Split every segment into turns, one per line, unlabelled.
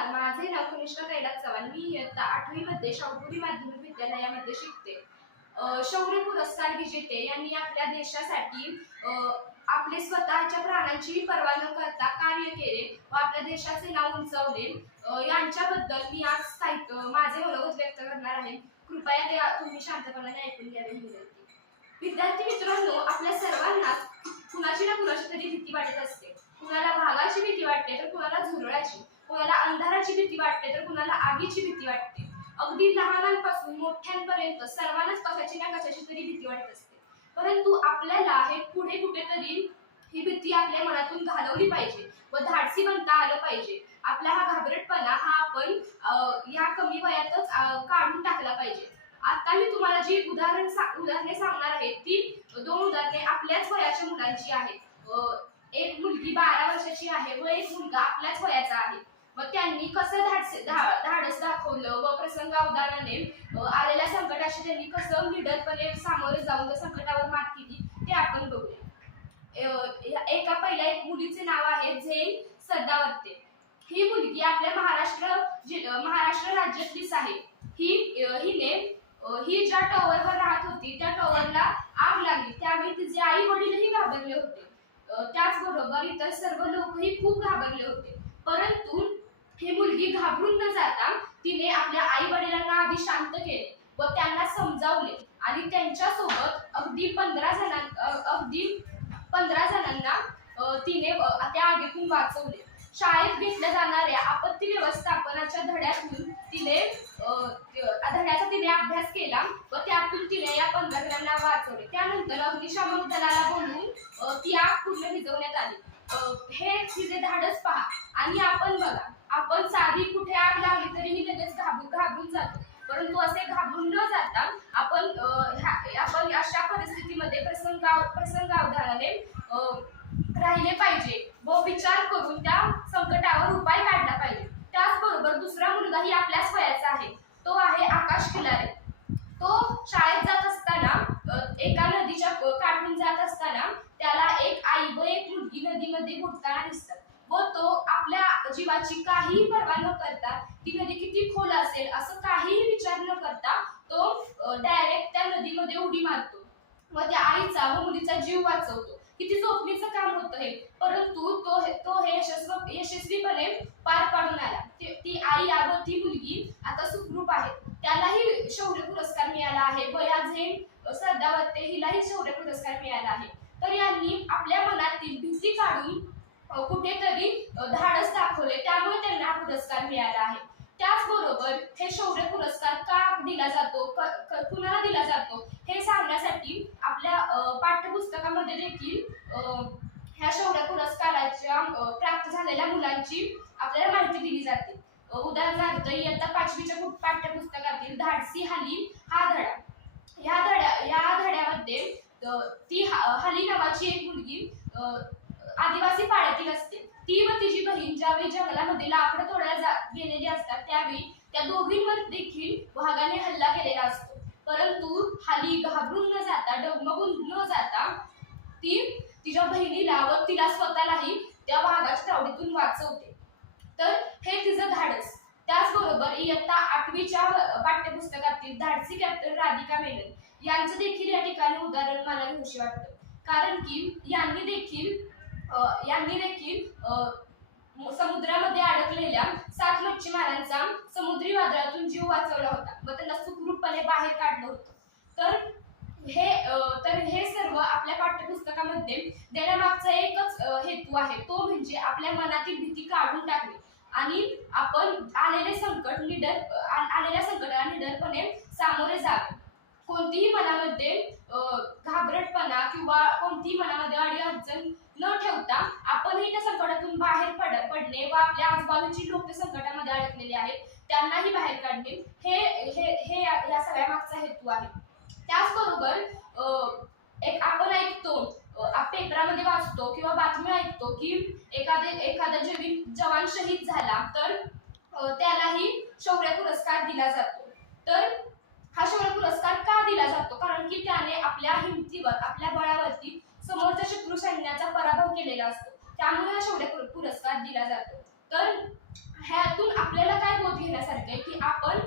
नमस्कार माझे नाव कनिष्ठा कैलास चव्हाण. मी इयत्ता आठवी मध्ये शाहपुरी माध्यमिक विद्यालयामध्ये शिकते. शौर्य पुरस्कार विजेते. यांनी आपल्या देशासाठी आपले स्वतःच्या प्राणांची पर्वा न करता कार्य केले व आपल्या देशाचे नाव उंचावले. यांच्याबद्दल मी आज साहित्य माझे मनोगत व्यक्त करणार आहे. कृपया ते तुम्ही शांतपणाने ऐकून घ्यावे विनंती. विद्यार्थी मित्रांनो आपल्या सर्वांना कुणाची ना कुणाची तरी भीती वाटत असते. कुणाला भागाची भीती वाटते तर कुणाला झुरळाची कुणाला अंधाराची भीती वाटते तर कुणाला आगीची भीती वाटते. अगदी लहानांपासून मोठ्यांपर्यंत सर्वांनाच कशाची ना कशाची तरी भीती वाटत असते. परंतु आपल्याला हे पुढे कुठेतरी ही भीती आपल्या मनातून घालवली पाहिजे व धाडसी बनता आलं पाहिजे. आपला हा घाबरटपणा हा आपण या कमी वयातच काढून टाकला पाहिजे. आता मी तुम्हाला जी उदाहरण सा- उदाहरणे सांगणार आहे ती दोन उदाहरणे आपल्याच वयाच्या मुलांची आहेत. एक मुलगी बारा वर्षाची आहे व एक मुलगा आपल्याच वयाचा आहे. मग त्यांनी कसं धाडस धाडस दाखवलं? व प्रसंगावधानाने अं, आलेल्या संकटाशी त्यांनी कसं निडरपणे सामोरे जाऊन त्या संकटावर मात केली ते आपण बघूया. एका पहिल्या एक मुलीचे नाव आहे झेन सदावर्ते ही मुलगी आपल्या महाराष्ट्र महाराष्ट्र राज्यातलीच आहे. ही हिने ही ज्या टॉवरवर राहत होती त्या टॉवरला आग लागली. त्यावेळी तिचे आई वडीलही घाबरले होते. त्याचबरोबर इतर सर्व लोकही खूप घाबरले होते. परंतु हे मुलगी घाबरून न जाता तिने आपल्या आई वडिलांना आधी शांत केले व त्यांना समजावले. आणि त्यांच्यासोबत अगदी पंधरा जणां अगदी पंधरा जणांना तिने त्या आगीतून वाचवले. शाळेत घेतल्या जाणाऱ्या आपत्ती व्यवस्थापनाच्या धड्यातून तिने धड्याचा तिने अभ्यास केला व त्यातून तिने या पंधरा जणांना वाचवले. त्यानंतर अग्निशामक दलाला बोलवून ती आग पूर्ण भिजवण्यात आली. हे तिचे धाडस पहा आणि आपण बघा. आपण साधी कुठे आग लागली तरीही लगेच घाबरून घाबरून जातो. परंतु असे घाबरून न जाता आपण ह्या- आपण अशा परिस्थितीमध्ये प्रसंग प्रसंगावधानाने अ, राहिले पाहिजे व विचार करून त्या संकटावर उपाय काढला पाहिजे. त्याचबरोबर दुसरा मुलगाही आपल्याच वयाचा आहे. तो आहे आकाश खिलारे तो शाळेत जात असताना अ, एका नदीच्या क- काठून जात असताना त्याला एक आई व एक मुलगी नदीमध्ये बुडताना दिसतात व तो आपल्या जीवाची काहीही पर्वा न करता ती नदी किती खोल असेल असं काहीही विचार न करता तो डायरेक्ट त्या नदीमध्ये उडी मारतो. व त्या आईचा व मुलीचा जीव वाचवतो. किती जोखमीचं काम होतं हे. परंतु तो हे तो हे यशस्व यशस्वीपणे पार पाडून आला. ती- आई व ती मुलगी आता सुखरूप आहे. त्यालाही शौर्य पुरस्कार मिळाला आहे. व या झेन श्रद्धावत्ते हिलाही शौर्य पुरस्कार मिळाला आहे. तर यांनी आपल्या मनातील भीती काढून कुठेतरी धाडस दाखवले. त्यामुळे त्यांना हा पुरस्कार मिळाला आहे. त्याचबरोबर हे शौर्य पुरस्कार का दिला जातो? क- कुणाला दिला जातो? हे सांगण्यासाठी आपल्या पाठ्यपुस्तकामध्ये देखील ह्या शौर्य पुरस्काराच्या प्राप्त झालेल्या मुलांची आपल्याला माहिती दिली जाते. उदाहरणार्थ इयत्ता पाचवीच्या पाठ्यपुस्तकातील धाडसी हाली हा धडा. या धड्या या धड्यामध्ये ती हाली नावाची एक मुलगी आदिवासी पाड्यातील असते ज्यावेळी जंगलामध्ये लाकडं तोडायला जा- गेलेली असतात त्यावेळी त्या दोघींवर देखील वाघाने हल्ला केलेला असतो. परंतु हाली घाबरून न जाता डगमगून न जाता ती तिच्या बहिणीला व तिला स्वतःलाही त्या वाघाच्या तावडीतून वाचवते. तर हे तिचं धाडस. त्याचबरोबर इयत्ता आठवीच्या पाठ्यपुस्तकातील धाडसी कॅप्टन राधिका मेनन यांचं देखील या ठिकाणी उदाहरण मला घेऊशी वाटतं. कारण की यांनी देखील यांनी देखील समुद्रामध्ये अडकलेल्या सात मच्छीमारांचा समुद्री वादळातून जीव वाचवला होता. व त्यांना सुखरूपपणे बाहेर काढलं होतं. तर हे तर हे सर्व आपल्या पाठ्यपुस्तकामध्ये देण्यामागचा एकच हेतू आहे. तो म्हणजे आपल्या मनातील भीती काढून टाकणे. आणि आपण आलेले संकट निडर आलेल्या संकटाला निडरपणे सामोरे जावे. कोणतीही मनामध्ये घाबरटपणा किंवा कोणतीही मनामध्ये अडी अडचण न ठेवता आपणही त्या संकटातून बाहेर काढणे व आपल्या आजूबाजूची लोक ते संकटामध्ये अडकलेले आहेत त्यांनाही बाहेर काढणे हे हे हे या सगळ्या मागचा हेतू आहे. त्याचबरोबर एक आपण ऐकतो पेपरामध्ये वाचतो किंवा बातमी ऐकतो की एखादे एखादा जवी जवान शहीद झाला तर त्यालाही शौर्य पुरस्कार दिला जातो. तर हा शौर्य पुरस्कार का दिला जातो? कारण की त्याने आपल्या हिमतीवर आपल्या बळावरती समोरच्या शत्रू सैन्याचा पराभव केलेला असतो. त्यामुळे हा शौर्य पुरस्कार दिला जातो. तर ह्यातून आपल्याला काय बोध घेण्यासारखे की आपण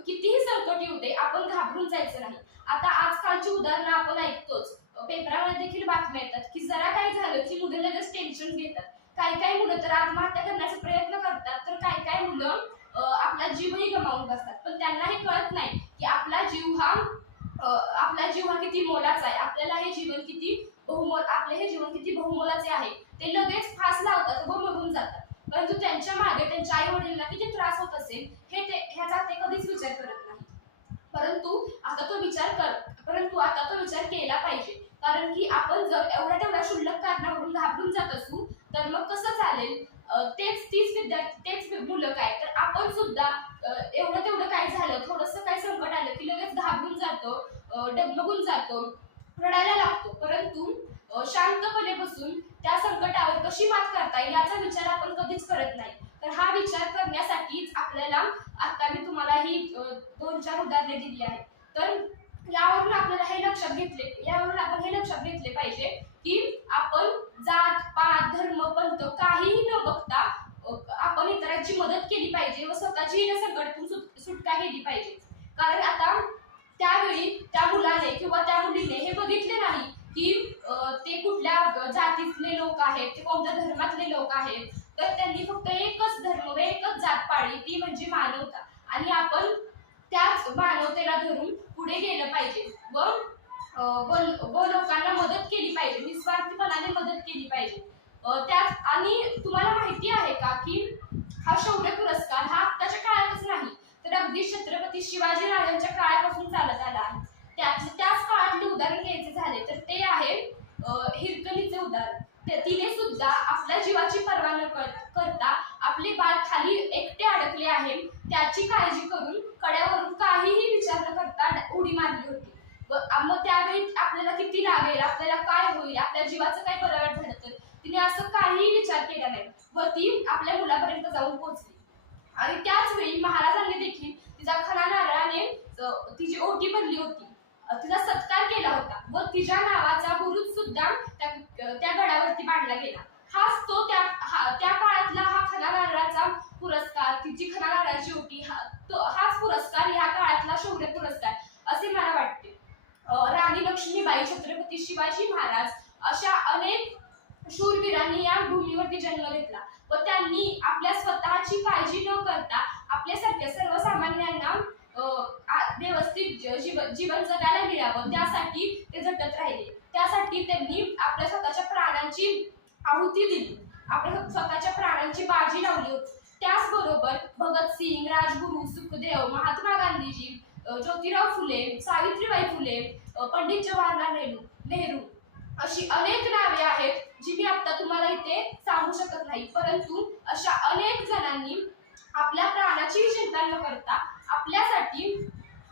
कितीही संकट येऊ दे आपण घाबरून जायचं नाही. आता आजकालची उदाहरणं आपण ऐकतोच. पेपरामध्ये देखील बातम्या येतात की जरा काय झालं की मुलं लगेच टेन्शन घेतात. काही काही मुलं तर आत्महत्या करण्याचा प्रयत्न करतात. तर काही काही मुलं आपला जीवही गमावून बसतात. पण त्यांना हे कळत नाही की आपला जीव हा आपला जीव हा किती मोलाचा आहे. आपल्याला हे जीवन किती बहुमोल आपले हे जीवन किती बहुमोलाचे आहे. ते लगेच फास लावतात व मरून जातात. परंतु त्यांच्या मागे त्यांच्या आई वडिलांना किती त्रास होत असेल हे ते ह्याचा ते कधीच विचार करत नाही परंतु आता तो विचार कर परंतु आता तो विचार केला पाहिजे. कारण की आपण जर एवढ्या तेवढ्या क्षुल्लक कारणावरून घाबरून जात असू तर मग कसं चालेल? तेच तीच विद्यार्थी तेच मुलं काय तर आपण सुद्धा एवढं तेवढं काय झालं थोडंसं काय संकट आलं की लगेच घाबरून जातो डगमगून जातो. रडायला लागतो. परंतु शांतपणे बसून त्या संकटावर कशी मात करता येईल याचा विचार आपण कधीच करत नाही. तर हा विचार करण्यासाठीच आपल्याला आता मी तुम्हाला ही दोन चार उदाहरणे दिली आहेत. तर यावरून आपल्याला हे लक्षात घेतले यावरून आपण हे लक्षात घेतले पाहिजे की आपण जात पात धर्म पंथ काहीही न बघता आपण इतरांची मदत केली पाहिजे व स्वतःची या संकटातून सुट- सुटका केली पाहिजे. कारण आता त्यावेळी त्या मुलाला किंवा त्या मुलीने हे बघितले नाही की अ, ते कुठल्या अ, जातीतले लोक धर्मातले लोक आहेत तर त्यांनी फक्त एकच धर्म व एकच जात पाळली ती म्हणजे मानवता. आणि आपण त्याच मानवतेला धरून पुढे गेलं पाहिजे व व लोकांना मदत केली पाहिजे निस्वार्थीपणाने मदत केली पाहिजे. त्यात आणि तुम्हाला माहिती आहे का की हा शौर्य पुरस्कार हा आत्ताच्या काळातच नाही तर अगदी छत्रपती शिवाजी राजांच्या काळापासून चालत आला आहे. त्याच त्याच काळातले उदाहरण घ्यायचे झाले तर ते आहे हिरकणीचे उदाहरण. तिने सुद्धा आपल्या जीवाची पर्वा न करता आपले बाळ खाली एकटे अडकले आहे त्याची काळजी करून कड्यावरून काहीही विचार न करता उडी मारली होती. व मग त्यावेळी आपल्याला किती लागेल आपल्याला काय होईल? आपल्या जीवाचं काय पर्यावरण झालं तर? तिने असं काहीही विचार केला नाही. व ती आपल्या मुलापर्यंत जाऊन पोहोचली. आणि त्याच वेळी महाराजांनी देखील तिचा खरा नारळाने तिची ओटी भरली होती तिचा सत्कार केला होता. व तिच्या नावाचा बुरुज सुद्धा त्या त्या गडावरती बांधला गेला. हाच तो त्या हा- त्या काळातला हा खनागाराचा पुरस्कार तिची खनागाराची होती. हा तो हाच पुरस्कार ह्या काळातला शौर्य पुरस्कार असे मला वाटते. राणी लक्ष्मीबाई छत्रपती शिवाजी महाराज अशा अनेक शूरवीरांनी या भूमीवरती जन्म घेतला व त्यांनी आपल्या स्वतःची काळजी न करता आपल्यासारख्या सर्वसामान्यांना व्यवस्थित जीवन जगायला मिळावं. त्यासाठी ते झटत राहिले. त्यासाठी त्यांनी आपल्या स्वतःच्या प्राणांची आहुती दिली. आपल्या स्वतःच्या प्राणांची बाजी लावली होती. त्याचबरोबर भगतसिंग राजगुरू सुखदेव महात्मा गांधीजी ज्योतिराव फुले सावित्रीबाई फुले पंडित जवाहरलाल नेहरू नेहरू अशी अनेक नावे आहेत जी मी आता तुम्हाला इथे सांगू शकत नाही. परंतु अशा अनेक जणांनी आपल्या प्राणाची चिंता न करता आपल्यासाठी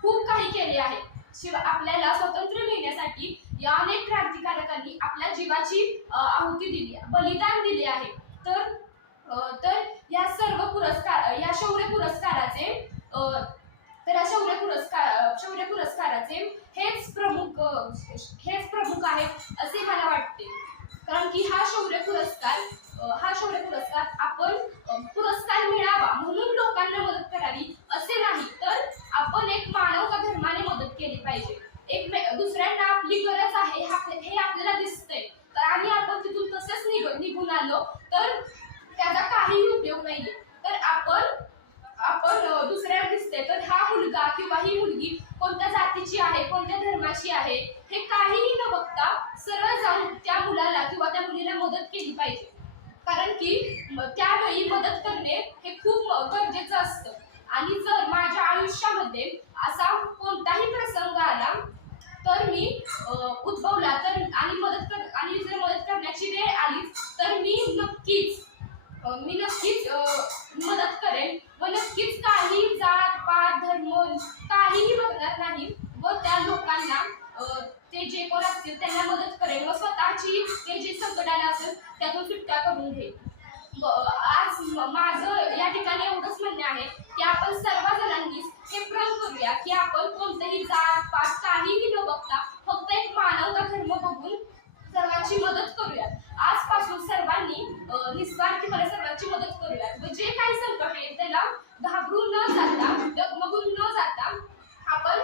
खूप काही केले आहे. शिवाय आपल्याला स्वतंत्र मिळण्यासाठी या अनेक क्रांतिकारकांनी आपल्या जीवाची आहुती दिली बलिदान दिले आहे. तर तर या सर्व पुरस्कार या शौर्य पुरस्काराचे तर या शौर्य पुरस्कार शौर्य पुरस्काराचे हेच प्रमुख हेच प्रमुख आहेत असे मला वाटते. कारण की हा शौर्य पुरस्कार हा शौर्य पुरस्कार आपण अ, पुरस्कार मिळावा म्हणून लोकांना मदत करावी असे नाही तर आपण एक मानवता धर्माने मदत केली पाहिजे एक मे- दुसऱ्यांना आपली गरज आहे हा- हे आपल्याला दिसतंय तर आणि आपण तिथून तसेच निघ निघून आलो तर त्याचा काही उपयोग नाहीये. तर आपण आपण दुसऱ्या दुसऱ्याला दिसते तर हा मुलगा किंवा ही मुलगी कोणत्या जातीची आहे कोणत्या धर्माची आहे हे काहीही न बघता सरळ जाऊन त्या मुलाला किंवा त्या मुलीला मदत केली पाहिजे. कारण की त्यावेळी मदत करणे हे खूप गरजेचं असतं. आणि जर माझ्या आयुष्यामध्ये असा कोणताही प्रसंग आला तर मी उद्भवला तर आणि मदत कर आणि जर मदत करण्याची वेळ आली तर मी नक्कीच मी नक्कीच मदत करेन व नक्कीच काही जात पात धर्म काहीही बघणार नाही व त्या लोकांना ते जे कोण असतील त्यांना मदत करेन व स्वतःची ते जे संकट आलं असेल त्यातून सुटका करून घेईल आज माझं या ठिकाणी एवढंच म्हणणे आहे की आपण सर्वजणांनी हे प्रण करूया की आपण कोणतंही जात पात काहीही न बघता फक्त एक मानवता धर्म बघून सर्वांची मदत करूयात. निस्वार्थीपणे सर्वांची मदत करूयात व जे काही संकट येईल त्याला घाबरून न जाता डगमगून न जाता आपण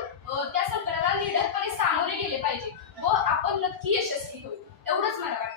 त्या संकटाला निडरपणे सामोरे गेले पाहिजे. व आपण नक्की यशस्वी होऊ. एवढंच मला वाटतं.